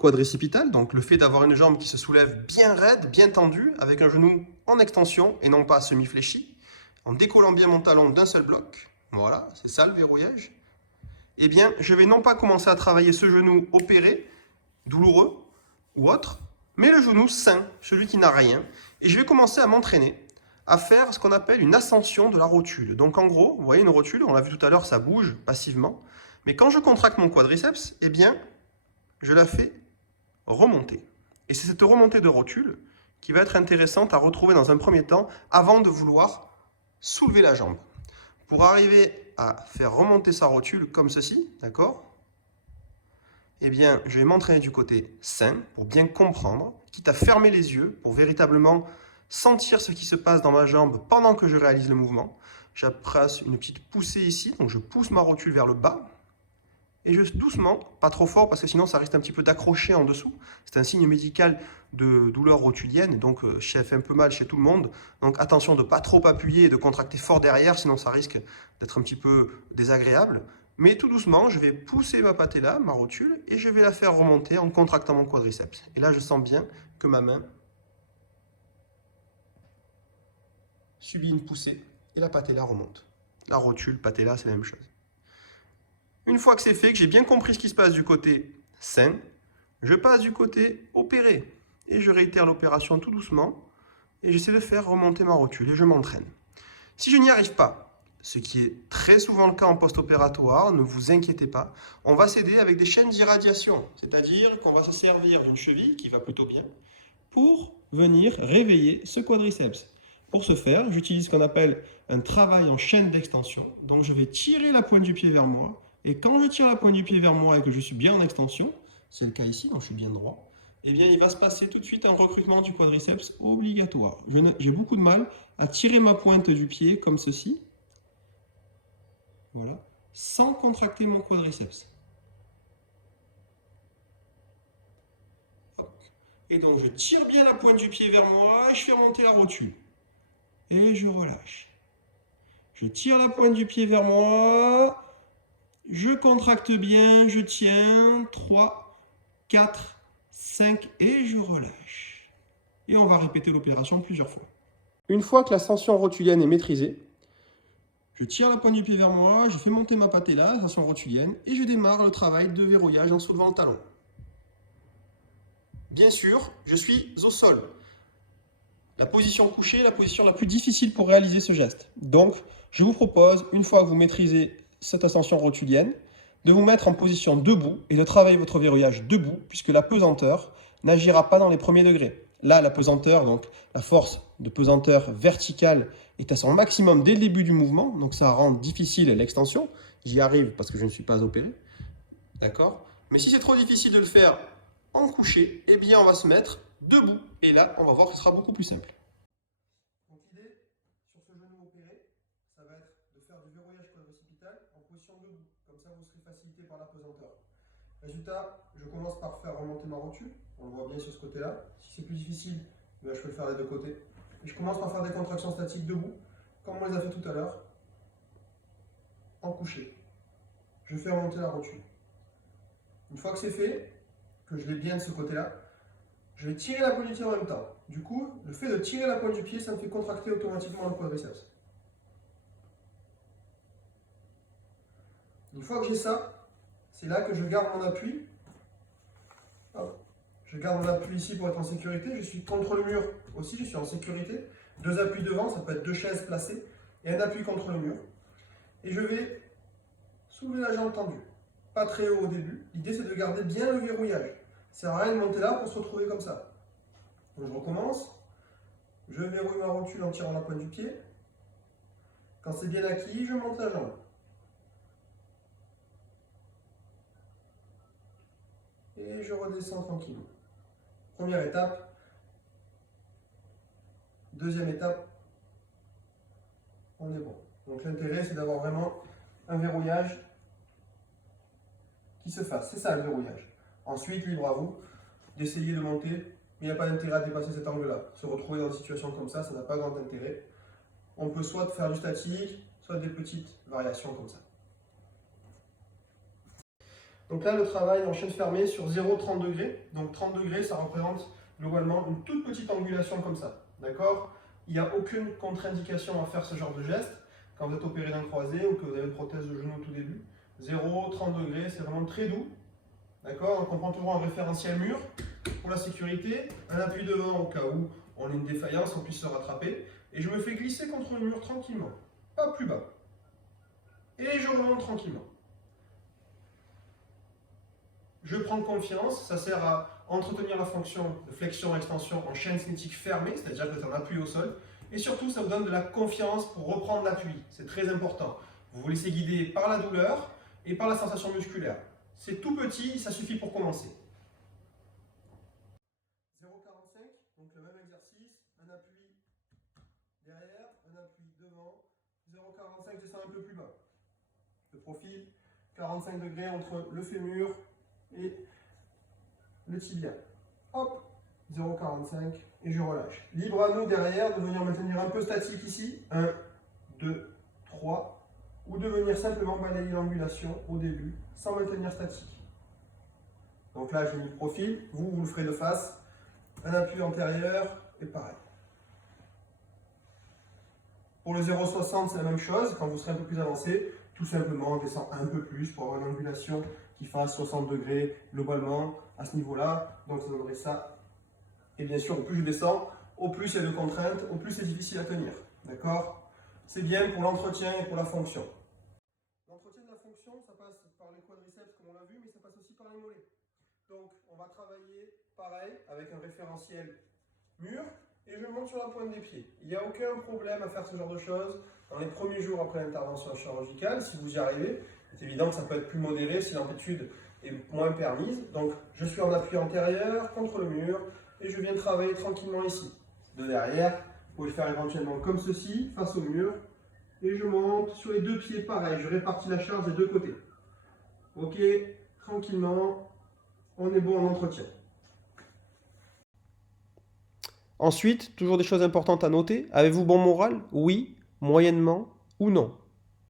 quadricipital, donc le fait d'avoir une jambe qui se soulève bien raide, bien tendue, avec un genou en extension et non pas semi-fléchi, en décollant bien mon talon d'un seul bloc. Voilà, c'est ça le verrouillage. Eh bien, je vais non pas commencer à travailler ce genou opéré, douloureux ou autre, mais le genou sain, celui qui n'a rien. Et je vais commencer à m'entraîner à faire ce qu'on appelle une ascension de la rotule. Donc en gros, vous voyez une rotule, on l'a vu tout à l'heure, ça bouge passivement. Mais quand je contracte mon quadriceps, eh bien, je la fais remonter. Et c'est cette remontée de rotule qui va être intéressante à retrouver dans un premier temps avant de vouloir soulever la jambe. Pour arriver à faire remonter sa rotule comme ceci, d'accord? Eh bien, je vais m'entraîner du côté sain pour bien comprendre, quitte à fermer les yeux pour véritablement sentir ce qui se passe dans ma jambe pendant que je réalise le mouvement. J'apprasse une petite poussée ici, donc je pousse ma rotule vers le bas. Et je doucement, pas trop fort parce que sinon ça risque un petit peu d'accrocher en dessous. C'est un signe médical de douleur rotulienne, donc ça fait un peu mal chez tout le monde. Donc attention de ne pas trop appuyer et de contracter fort derrière, sinon ça risque d'être un petit peu désagréable. Mais tout doucement, je vais pousser ma patella, ma rotule, et je vais la faire remonter en contractant mon quadriceps. Et là, je sens bien que ma main subit une poussée et la patella remonte. La rotule, patella, c'est la même chose. Une fois que c'est fait, que j'ai bien compris ce qui se passe du côté sain, je passe du côté opéré. Et je réitère l'opération tout doucement. Et j'essaie de faire remonter ma rotule et je m'entraîne. Si je n'y arrive pas, ce qui est très souvent le cas en post-opératoire, ne vous inquiétez pas, on va s'aider avec des chaînes d'irradiation. C'est-à-dire qu'on va se servir d'une cheville qui va plutôt bien pour venir réveiller ce quadriceps. Pour ce faire, j'utilise ce qu'on appelle un travail en chaîne d'extension. Donc je vais tirer la pointe du pied vers moi. Et quand je tire la pointe du pied vers moi et que je suis bien en extension, c'est le cas ici, donc je suis bien droit, eh bien il va se passer tout de suite un recrutement du quadriceps obligatoire. J'ai beaucoup de mal à tirer ma pointe du pied comme ceci, voilà, sans contracter mon quadriceps. Hop. Et donc je tire bien la pointe du pied vers moi et je fais remonter la rotule. Et je relâche. Je tire la pointe du pied vers moi. Je contracte bien, je tiens. 3, 4, 5 et je relâche. Et on va répéter l'opération plusieurs fois. Une fois que l'ascension rotulienne est maîtrisée, je tire la pointe du pied vers moi, je fais monter ma patella, l'ascension rotulienne, et je démarre le travail de verrouillage en soulevant le talon. Bien sûr, je suis au sol. La position couchée est la position la plus difficile pour réaliser ce geste. Donc, je vous propose, une fois que vous maîtrisez cette ascension rotulienne, de vous mettre en position debout et de travailler votre verrouillage debout, puisque la pesanteur n'agira pas dans les premiers degrés. Là, la pesanteur, donc la force de pesanteur verticale est à son maximum dès le début du mouvement, donc ça rend difficile l'extension. J'y arrive parce que je ne suis pas opéré. D'accord? Mais si c'est trop difficile de le faire en couché, eh bien on va se mettre debout. Et là, on va voir que ce sera beaucoup plus simple. Donc l'idée, sur ce genou opéré, ça va être de faire du verrouillage quadricipital en position debout. Comme ça, vous serez facilité par la pesanteur. Résultat, je commence par faire remonter ma rotule. On le voit bien sur ce côté-là. Si c'est plus difficile, je peux le faire des deux côtés. Et je commence par faire des contractions statiques debout, comme on les a fait tout à l'heure, en couché. Je fais remonter la rotule. Une fois que c'est fait, que je l'ai bien de ce côté-là, je vais tirer la pointe du pied en même temps. Du coup, le fait de tirer la pointe du pied, ça me fait contracter automatiquement le quadriceps. Une fois que j'ai ça, c'est là que je garde mon appui. Hop. Je garde mon appui ici pour être en sécurité. Je suis contre le mur aussi, je suis en sécurité. Deux appuis devant, ça peut être deux chaises placées. Et un appui contre le mur. Et je vais soulever la jambe tendue. Pas très haut au début. L'idée, c'est de garder bien le verrouillage. Ça sert à rien de monter là pour se retrouver comme ça. Donc je recommence. Je verrouille ma rotule en tirant la pointe du pied. Quand c'est bien acquis, je monte la jambe. Et je redescends tranquillement. Première étape. Deuxième étape. On est bon. Donc l'intérêt, c'est d'avoir vraiment un verrouillage qui se fasse. C'est ça le verrouillage. Ensuite, libre à vous d'essayer de monter. Il n'y a pas d'intérêt à dépasser cet angle-là. Se retrouver dans une situation comme ça n'a pas grand intérêt. On peut soit faire du statique, soit des petites variations comme ça. Donc là, le travail en chaîne fermée sur 0,30 degrés. Donc 30 degrés, ça représente globalement une toute petite angulation comme ça. D'accord? Il n'y a aucune contre-indication à faire ce genre de geste quand vous êtes opéré d'un croisé ou que vous avez une prothèse de genou au tout début. 0, 30 degrés, c'est vraiment très doux. D'accord? Donc on prend toujours un référentiel mur pour la sécurité, un appui devant au cas où on a une défaillance, on puisse se rattraper. Et je me fais glisser contre le mur tranquillement, pas plus bas. Et je remonte tranquillement. Je prends confiance, ça sert à entretenir la fonction de flexion-extension en chaîne cinétique fermée, c'est-à-dire que vous êtes en appui au sol. Et surtout, ça vous donne de la confiance pour reprendre l'appui. C'est très important. Vous vous laissez guider par la douleur et par la sensation musculaire. C'est tout petit, ça suffit pour commencer. 0,45, donc le même exercice, un appui derrière, un appui devant. 0,45, je descends un peu plus bas. Le profil, 45 degrés entre le fémur et le tibia. Hop, 0,45 et je relâche. Libre à nous derrière de venir maintenir un peu statique ici. 1, 2, 3. Ou de venir simplement balayer l'angulation au début sans maintenir statique. Donc là, j'ai mis le profil. Vous le ferez de face. Un appui antérieur et pareil. Pour le 0,60, c'est la même chose. Quand vous serez un peu plus avancé, tout simplement, on descend un peu plus pour avoir une angulation qui fasse 60 degrés globalement à ce niveau-là. Donc ça donnerait ça. Et bien sûr, au plus je descends, au plus il y a de contraintes, au plus c'est difficile à tenir. D'accord? C'est bien pour l'entretien et pour la fonction. L'entretien de la fonction, ça passe par les quadriceps comme on l'a vu, mais ça passe aussi par les mollets. Donc on va travailler pareil avec un référentiel mur et je monte sur la pointe des pieds. Il n'y a aucun problème à faire ce genre de choses dans les premiers jours après l'intervention chirurgicale, si vous y arrivez. C'est évident que ça peut être plus modéré si l'amplitude est moins permise. Donc je suis en appui antérieur contre le mur et je viens travailler tranquillement ici. De derrière, vous pouvez le faire éventuellement comme ceci, face au mur. Et je monte sur les deux pieds, pareil, je répartis la charge des deux côtés. Ok, tranquillement, on est bon en entretien. Ensuite, toujours des choses importantes à noter. Avez-vous bon moral? Oui, moyennement ou non?